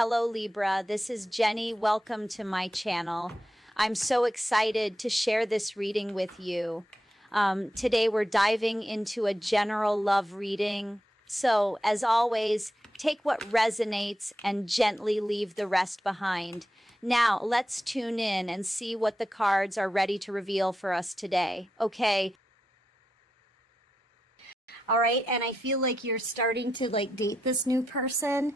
Hello Libra, this is Jenny. Welcome to my channel. I'm so excited to share this reading with you. Today we're diving into a general love reading. So as always, take what resonates and gently leave the rest behind. Now let's tune in and see what the cards are ready to reveal for us today. Okay. All right, and I feel like you're starting to date this new person,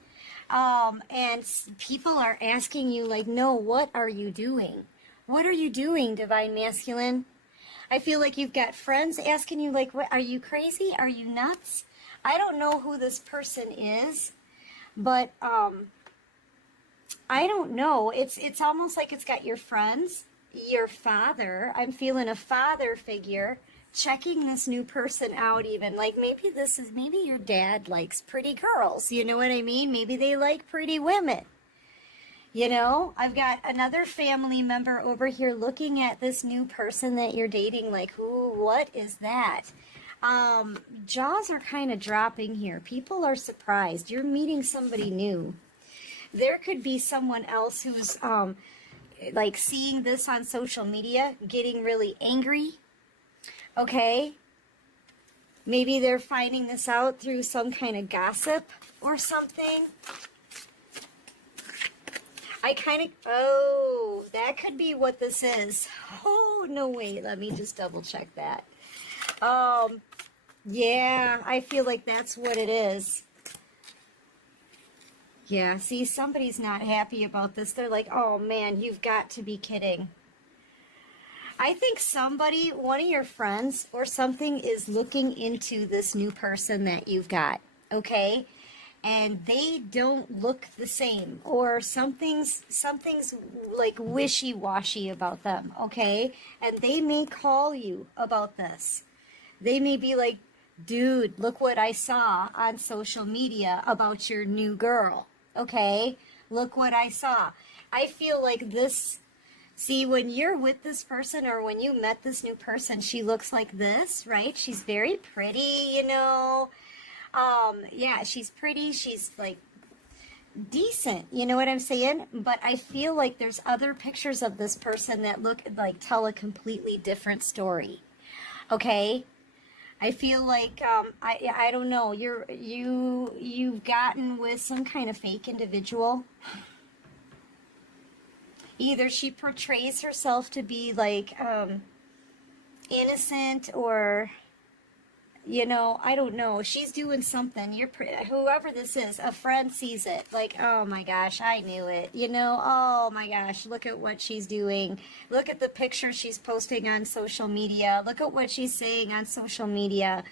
and people are asking you no, what are you doing? What are you doing, Divine Masculine? I feel like you've got friends asking you what, are you crazy? Are you nuts? I don't know who this person is, but I don't know. It's almost like it's got your friends, your father. I'm feeling a father figure checking this new person out, even maybe your dad likes pretty girls, you know what I mean? Maybe they like pretty women. You know, I've got another family member over here looking at this new person that you're dating ooh, what is that? Jaws are kind of dropping here. People are surprised. You're meeting somebody new. There could be someone else who's seeing this on social media, getting really angry. Okay, maybe they're finding this out through some kind of gossip or something. Oh, that could be what this is. Oh, no, wait, let me just double check that. Yeah, I feel like that's what it is. Yeah, see, somebody's not happy about this. They're like, oh man, you've got to be kidding. I think somebody, one of your friends or something, is looking into this new person that you've got, okay? And they don't look the same, or something's wishy-washy about them, okay? And they may call you about this. They may be like, dude, look what I saw on social media about your new girl, okay? Look what I saw. I feel like this... See, when you're with this person, or when you met this new person, she looks like this, right? She's very pretty, you know. Yeah, she's pretty. She's decent, you know what I'm saying? But I feel like there's other pictures of this person that tell a completely different story. Okay? I feel like I don't know. You've gotten with some kind of fake individual. Either she portrays herself to be innocent, or, you know, I don't know. She's doing something. Whoever this is, a friend sees it. Oh my gosh, I knew it. You know, oh my gosh, look at what she's doing. Look at the picture she's posting on social media. Look at what she's saying on social media.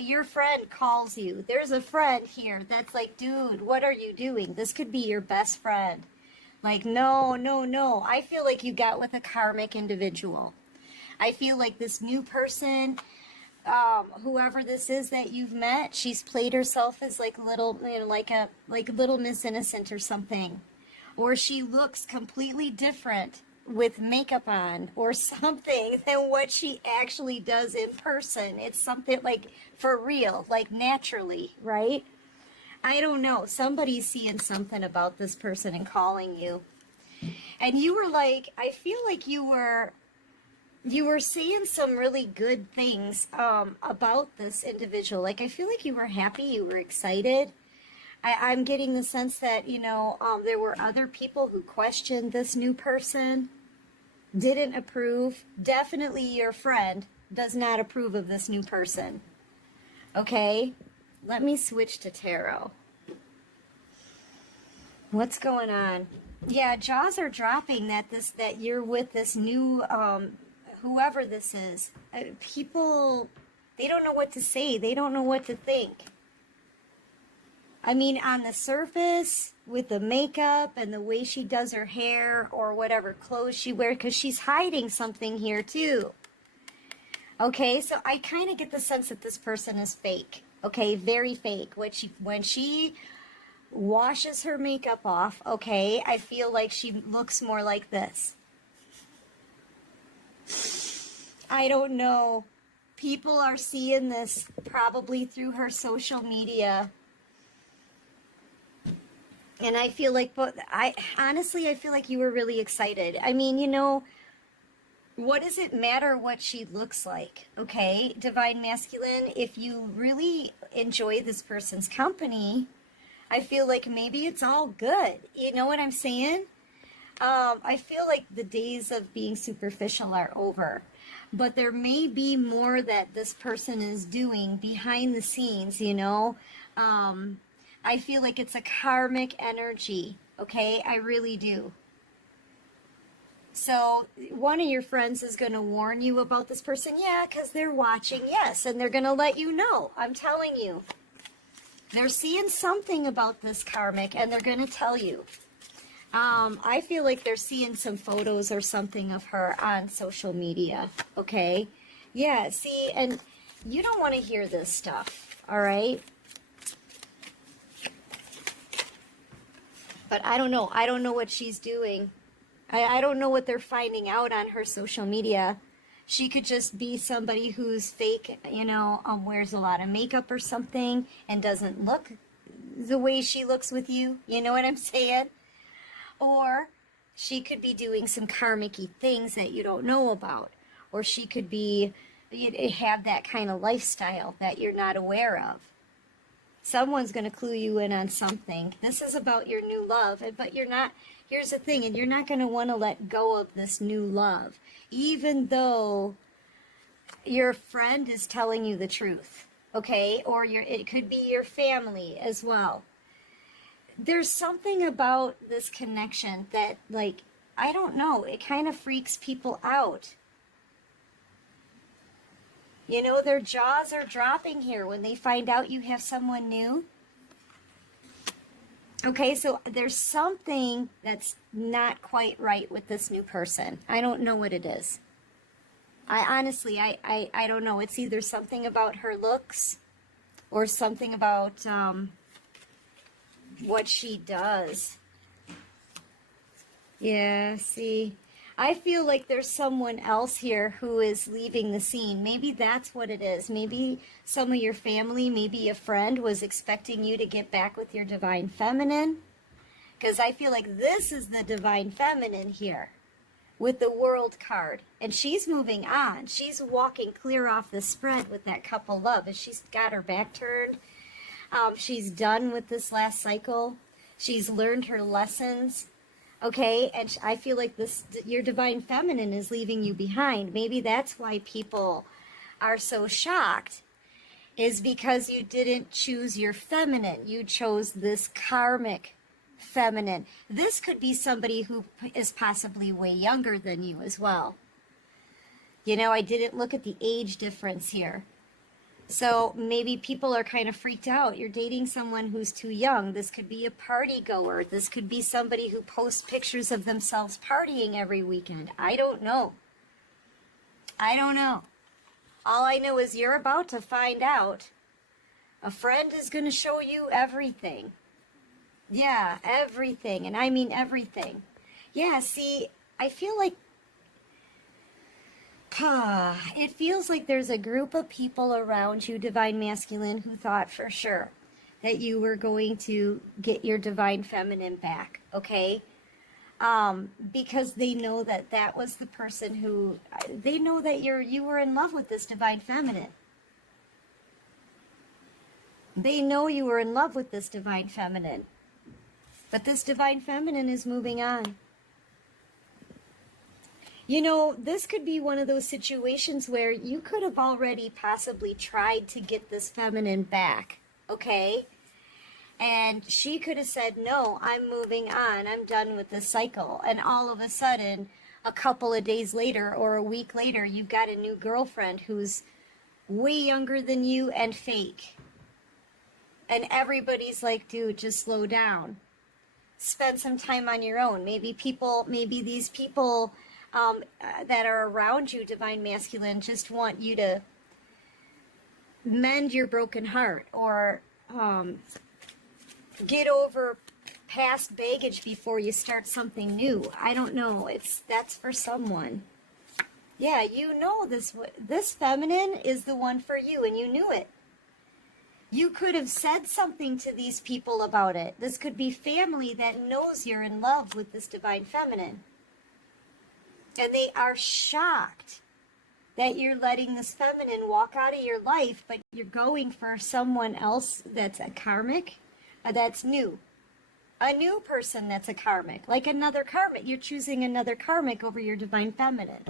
Your friend calls you. There's a friend here that's like, dude, what are you doing? This could be your best friend. No, no, no. I feel like you got with a karmic individual. I feel like this new person, whoever this is that you've met, she's played herself as little, you know, little Miss Innocent or something. Or she looks completely different with makeup on or something than what she actually does in person. It's something for real, naturally, right? I don't know. Somebody's seeing something about this person and calling you. And you were I feel like you were saying some really good things about this individual. I feel like you were happy, you were excited. I'm getting the sense that, you know, there were other people who questioned this new person, didn't approve. Definitely your friend does not approve of this new person. Okay? Let me switch to tarot. What's going on? Yeah, jaws are dropping that you're with this new whoever this is. People, they don't know what to say. They don't know what to think. I mean, on the surface, with the makeup and the way she does her hair or whatever clothes she wears, because she's hiding something here too. Okay, so I kind of get the sense that this person is fake. Okay, very fake. When she washes her makeup off, okay, I feel like she looks more like this. I don't know. People are seeing this probably through her social media. And I feel like, but I feel like you were really excited. I mean, what does it matter what she looks like? Okay, Divine Masculine, if you really enjoy this person's company, I feel like maybe it's all good. You know what I'm saying? I feel like the days of being superficial are over. But there may be more that this person is doing behind the scenes, I feel like it's a karmic energy, okay? I really do. So one of your friends is going to warn you about this person. Yeah, because they're watching, yes, and they're going to let you know. I'm telling you. They're seeing something about this karmic, and they're going to tell you. I feel like they're seeing some photos or something of her on social media, okay? Yeah, see, and you don't want to hear this stuff, all right? But I don't know. I don't know what she's doing. I don't know what they're finding out on her social media. She could just be somebody who's fake, wears a lot of makeup or something and doesn't look the way she looks with you. You know what I'm saying? Or she could be doing some karmic-y things that you don't know about. Or she could have that kind of lifestyle that you're not aware of. Someone's going to clue you in on something. This is about your new love, but you're not, here's the thing, and you're not going to want to let go of this new love, even though your friend is telling you the truth, okay? Or it could be your family as well. There's something about this connection that, like, I don't know, it kind of freaks people out. Their jaws are dropping here when they find out you have someone new. Okay, so there's something that's not quite right with this new person. I don't know what it is. I don't know. It's either something about her looks or something about what she does. Yeah, see, I feel like there's someone else here who is leaving the scene. Maybe that's what it is. Maybe some of your family, maybe a friend was expecting you to get back with your divine feminine. Because I feel like this is the divine feminine here with the world card. And she's moving on. She's walking clear off the spread with that couple love. And she's got her back turned. She's done with this last cycle. She's learned her lessons. Okay, and I feel like your divine feminine is leaving you behind. Maybe that's why people are so shocked, is because you didn't choose your feminine. You chose this karmic feminine. This could be somebody who is possibly way younger than you as well. I didn't look at the age difference here. So maybe people are kind of freaked out. You're dating someone who's too young. This could be a party goer. This could be somebody who posts pictures of themselves partying every weekend. I don't know. All I know is you're about to find out. A friend is going to show you everything. Yeah, everything. And I mean everything. Yeah, see, I feel like it feels like there's a group of people around you, Divine Masculine, who thought for sure that you were going to get your Divine Feminine back, okay? Because they know that was the person who, they know that you were in love with this Divine Feminine. They know you were in love with this Divine Feminine. But this Divine Feminine is moving on. This could be one of those situations where you could have already possibly tried to get this feminine back, okay? And she could have said, no, I'm moving on. I'm done with this cycle. And all of a sudden, a couple of days later or a week later, you've got a new girlfriend who's way younger than you and fake. And everybody's like, dude, just slow down. Spend some time on your own. Maybe these people that are around you, Divine Masculine, just want you to mend your broken heart or get over past baggage before you start something new. I don't know. That's for someone. Yeah, this feminine is the one for you, and you knew it. You could have said something to these people about it. This could be family that knows you're in love with this divine feminine. And they are shocked that you're letting this feminine walk out of your life, but you're going for someone else that's a karmic, that's new. A new person that's a karmic, like another karmic. You're choosing another karmic over your divine feminine.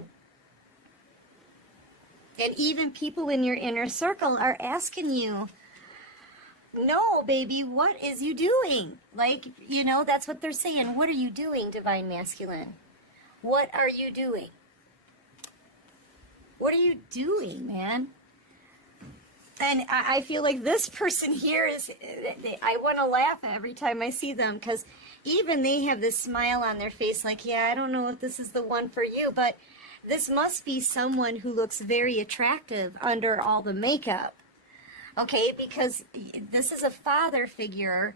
And even people in your inner circle are asking you, no, baby, what is you doing? Like, you know, that's what they're saying. What are you doing, divine masculine? What are you doing? What are you doing, man? And I feel like this person here is, I want to laugh every time I see them, because even they have this smile on their face like, yeah, I don't know if this is the one for you, but this must be someone who looks very attractive under all the makeup. Okay, because this is a father figure,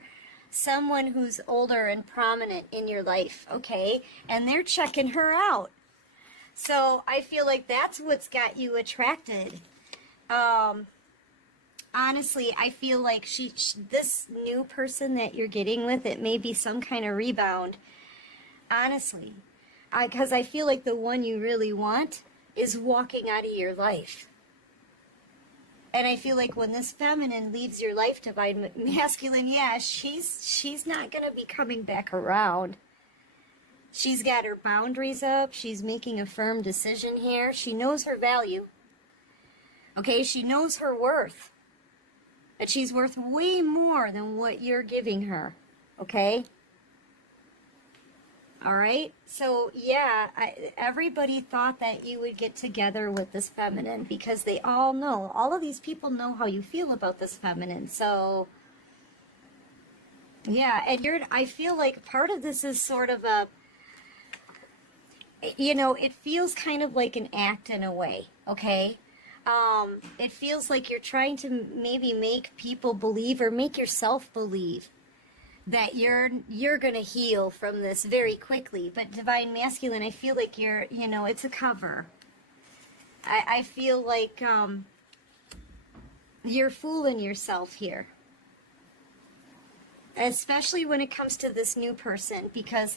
someone who's older and prominent in your life, okay? And they're checking her out. So I feel like that's what's got you attracted. Honestly, I feel like this new person that you're getting with, it may be some kind of rebound. Honestly. Because I feel like the one you really want is walking out of your life. And I feel like when this feminine leaves your life, divine masculine, yeah, she's not going to be coming back around. She's got her boundaries up. She's making a firm decision here. She knows her value. Okay, she knows her worth. That she's worth way more than what you're giving her. Okay? All right? So, yeah, everybody thought that you would get together with this feminine because they all know. All of these people know how you feel about this feminine. So, yeah, and I feel like part of this is sort of a, you know, it feels kind of like an act in a way, okay? It feels like you're trying to maybe make people believe or make yourself believe that you're going to heal from this very quickly. But divine masculine, I feel like you're, you know, it's a cover. I feel like you're fooling yourself here. Especially when it comes to this new person, because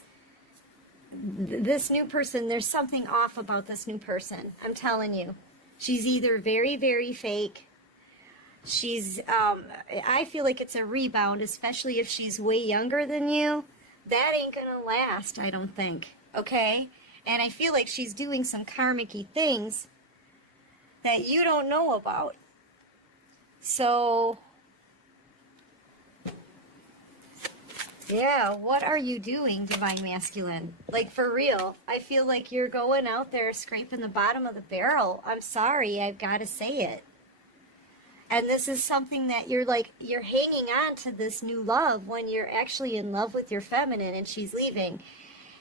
this new person, there's something off about this new person. I'm telling you. She's either very, very fake. She's, I feel like it's a rebound, especially if she's way younger than you. That ain't gonna last, I don't think. Okay? And I feel like she's doing some karmic-y things that you don't know about. So, yeah, what are you doing, divine masculine? Like, for real, I feel like you're going out there scraping the bottom of the barrel. I'm sorry, I've got to say it. And this is something that you're hanging on to this new love when you're actually in love with your feminine and she's leaving.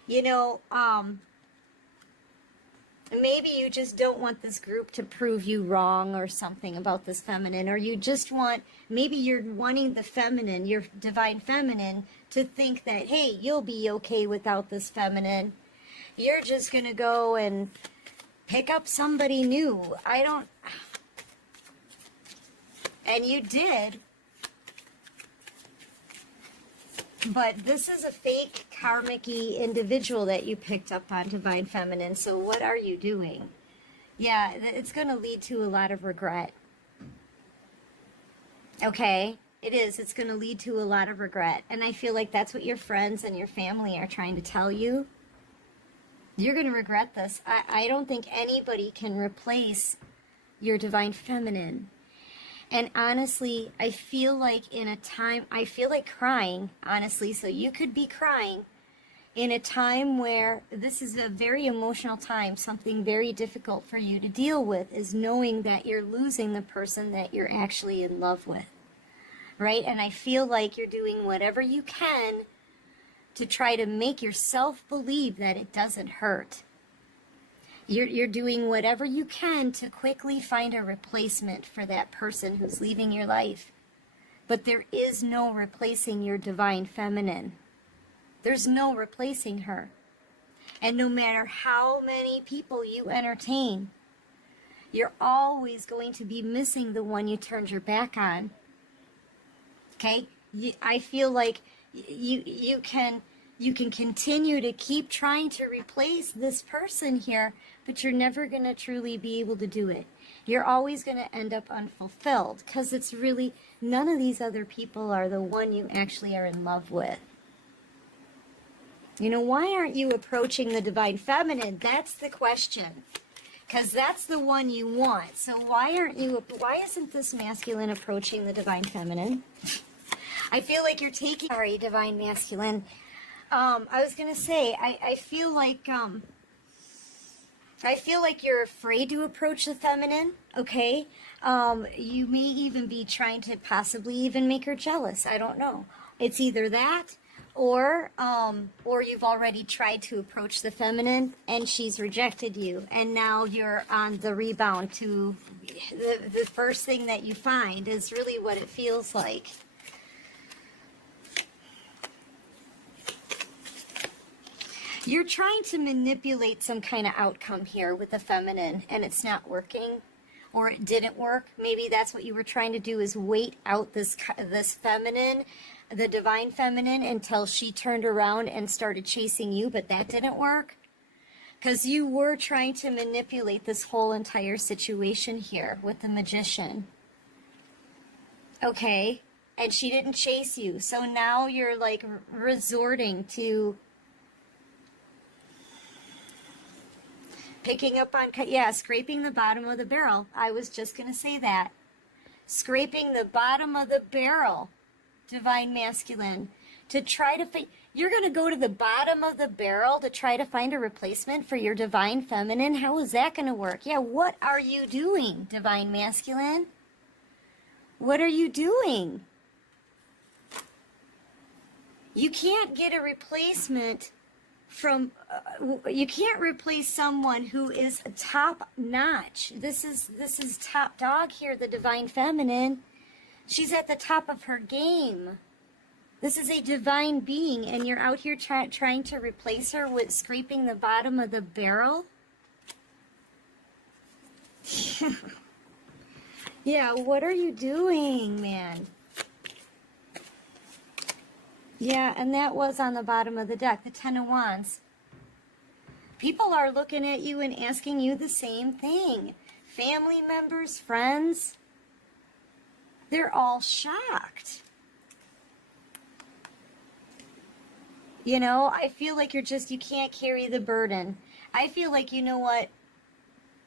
You know, maybe you just don't want this group to prove you wrong or something about this feminine, or you just want, maybe you're wanting the feminine, your divine feminine, to think that, hey, you'll be okay without this feminine. You're just going to go and pick up somebody new. And you did. But this is a fake karmic-y individual that you picked up on, divine feminine. So what are you doing? Yeah, it's going to lead to a lot of regret. Okay? It is. It's going to lead to a lot of regret. And I feel like that's what your friends and your family are trying to tell you. You're going to regret this. I don't think anybody can replace your divine feminine. And honestly, I feel like I feel like crying, honestly, so you could be crying in a time where this is a very emotional time. Something very difficult for you to deal with is knowing that you're losing the person that you're actually in love with, right? And I feel like you're doing whatever you can to try to make yourself believe that it doesn't hurt. You're doing whatever you can to quickly find a replacement for that person who's leaving your life. But there is no replacing your divine feminine. There's no replacing her. And no matter how many people you entertain, you're always going to be missing the one you turned your back on. Okay? I feel like you can continue to keep trying to replace this person here, but you're never going to truly be able to do it. You're always going to end up unfulfilled because it's really none of these other people are the one you actually are in love with. You know, why aren't you approaching the divine feminine? That's the question. Because that's the one you want. So why isn't this masculine approaching the divine feminine? I feel like you're taking, sorry, divine masculine. I was going to say, I feel like you're afraid to approach the feminine, okay? You may even be trying to possibly even make her jealous. I don't know. It's either that, or you've already tried to approach the feminine and she's rejected you, and now you're on the rebound to the first thing that you find is really what it feels like. You're trying to manipulate some kind of outcome here with the feminine, and it's not working, or it didn't work. Maybe that's what you were trying to do, is wait out this feminine, the divine feminine, until she turned around and started chasing you, but that didn't work. Because you were trying to manipulate this whole entire situation here with the magician. Okay, and she didn't chase you, so now you're like resorting to picking up on, yeah, scraping the bottom of the barrel. I was just going to say that. Scraping the bottom of the barrel, divine masculine, to try to you're going to go to the bottom of the barrel to try to find a replacement for your divine feminine? How is that going to work? Yeah, what are you doing, divine masculine? What are you doing? You can't get a replacement from, you can't replace someone who is top notch. This is top dog here, the divine feminine. She's at the top of her game. This is a divine being, and you're out here trying to replace her with scraping the bottom of the barrel? Yeah, what are you doing, man? Yeah, and that was on the bottom of the deck, the Ten of Wands. People are looking at you and asking you the same thing. Family members, friends, they're all shocked. You know, I feel like you can't carry the burden. I feel like, you know what,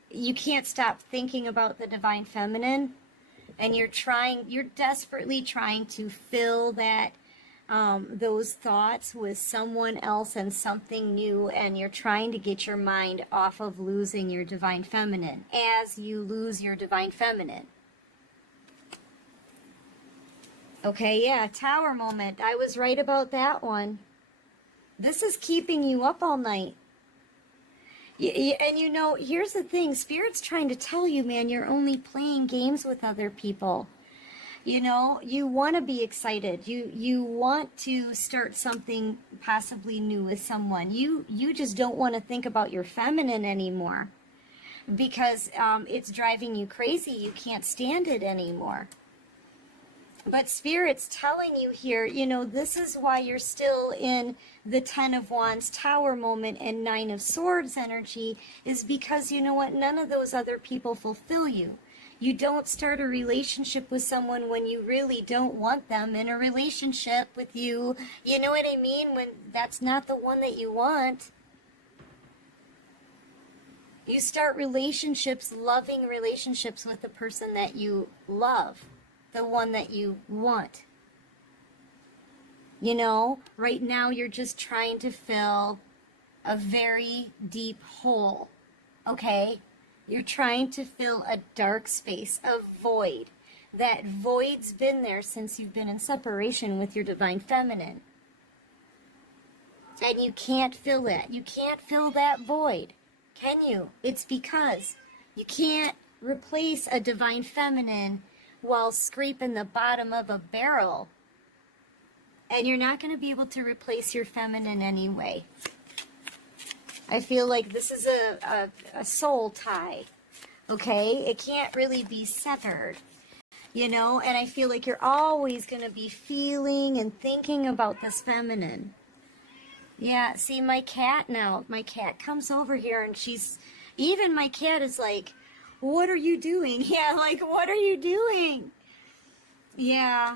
you can't stop thinking about the divine feminine, and you're desperately trying to fill that, those thoughts with someone else and something new, and you're trying to get your mind off of losing your divine feminine as you lose your divine feminine. Okay, yeah, Tower moment. I was right about that one. This is keeping you up all night. And you know, here's the thing. Spirit's trying to tell you, man, you're only playing games with other people. You know, you want to be excited. You want to start something possibly new with someone. You just don't want to think about your feminine anymore because it's driving you crazy. You can't stand it anymore. But Spirit's telling you here, you know, this is why you're still in the Ten of Wands Tower moment and Nine of Swords energy, is because, you know what, none of those other people fulfill you. You don't start a relationship with someone when you really don't want them in a relationship with you. You know what I mean? When that's not the one that you want. You start relationships, loving relationships with the person that you love, the one that you want. You know, right now you're just trying to fill a very deep hole, okay? You're trying to fill a dark space, a void. That void's been there since you've been in separation with your divine feminine. And you can't fill it. You can't fill that void, can you? It's because you can't replace a divine feminine while scraping the bottom of a barrel. And you're not going to be able to replace your feminine anyway. I feel like this is a soul tie, okay? It can't really be severed. you know, and I feel like you're always going to be feeling and thinking about this feminine. Yeah, see, my cat comes over here and even my cat is like, what are you doing? Yeah, like, what are you doing? Yeah.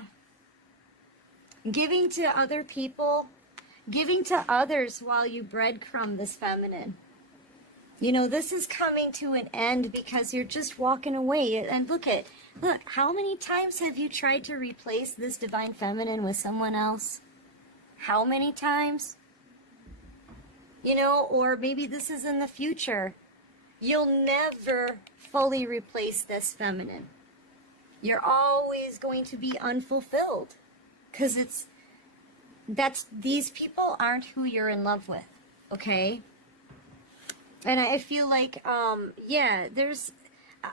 Giving to other people, giving to others while you breadcrumb this feminine. You know, this is coming to an end because you're just walking away. And look, how many times have you tried to replace this divine feminine with someone else? How many times? You know, or maybe this is in the future. You'll never fully replace this feminine. You're always going to be unfulfilled because these people aren't who you're in love with, okay? And I feel like, yeah,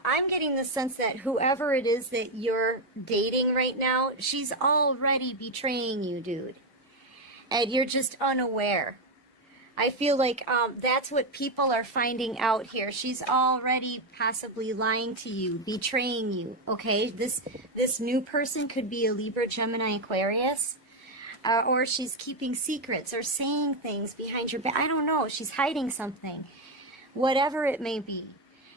I'm getting the sense that whoever it is that you're dating right now, she's already betraying you, dude. And you're just unaware. I feel like that's what people are finding out here. She's already possibly lying to you, betraying you, okay? This new person could be a Libra, Gemini, Aquarius, or she's keeping secrets or saying things behind your back. I don't know. She's hiding something, whatever it may be.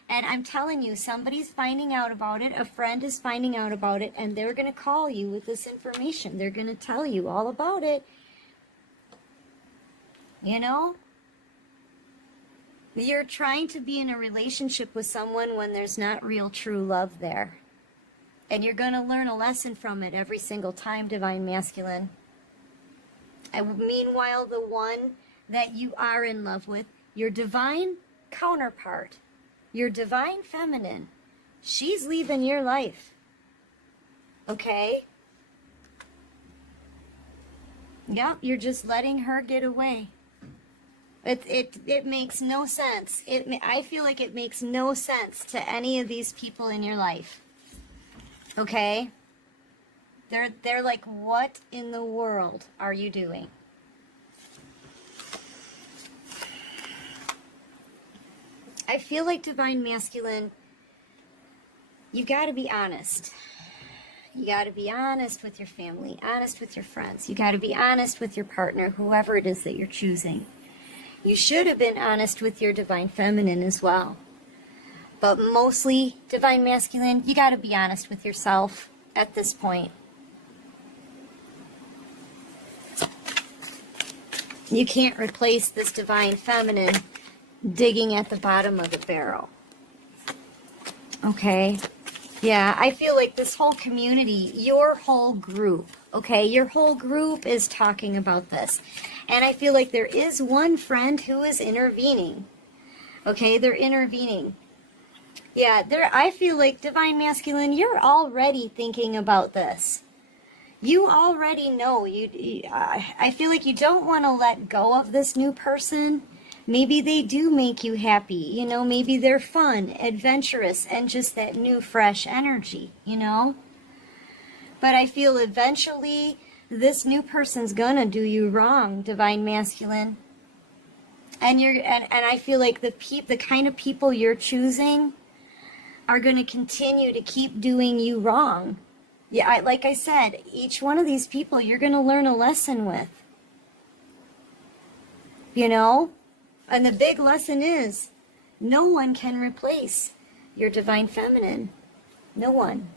And I'm telling you, somebody's finding out about it. A friend is finding out about it, and they're going to call you with this information. They're going to tell you all about it. You know, you're trying to be in a relationship with someone when there's not real true love there. And you're going to learn a lesson from it every single time, Divine Masculine. And meanwhile, the one that you are in love with, your divine counterpart, your divine feminine, she's leaving your life. Okay? Yep, you're just letting her get away. It makes no sense. I feel like it makes no sense to any of these people in your life. Okay? They're like, what in the world are you doing? I feel like, Divine Masculine, you got to be honest. You got to be honest with your family, honest with your friends. You got to be honest with your partner, whoever it is that you're choosing. You should have been honest with your Divine Feminine as well. But mostly, Divine Masculine, you got to be honest with yourself at this point. You can't replace this Divine Feminine digging at the bottom of the barrel. Okay? Yeah, I feel like this whole community, your whole group, okay, your whole group is talking about this. And I feel like there is one friend who is intervening. Okay, they're intervening. Yeah, I feel like, Divine Masculine, you're already thinking about this. You already know. I feel like you don't want to let go of this new person. Maybe they do make you happy. You know, maybe they're fun, adventurous, and just that new, fresh energy, you know? But I feel eventually this new person's gonna do you wrong, Divine Masculine. And I feel like the kind of people you're choosing are going to continue to keep doing you wrong. Yeah, like I said, each one of these people you're going to learn a lesson with. You know? And the big lesson is, no one can replace your Divine Feminine. No one.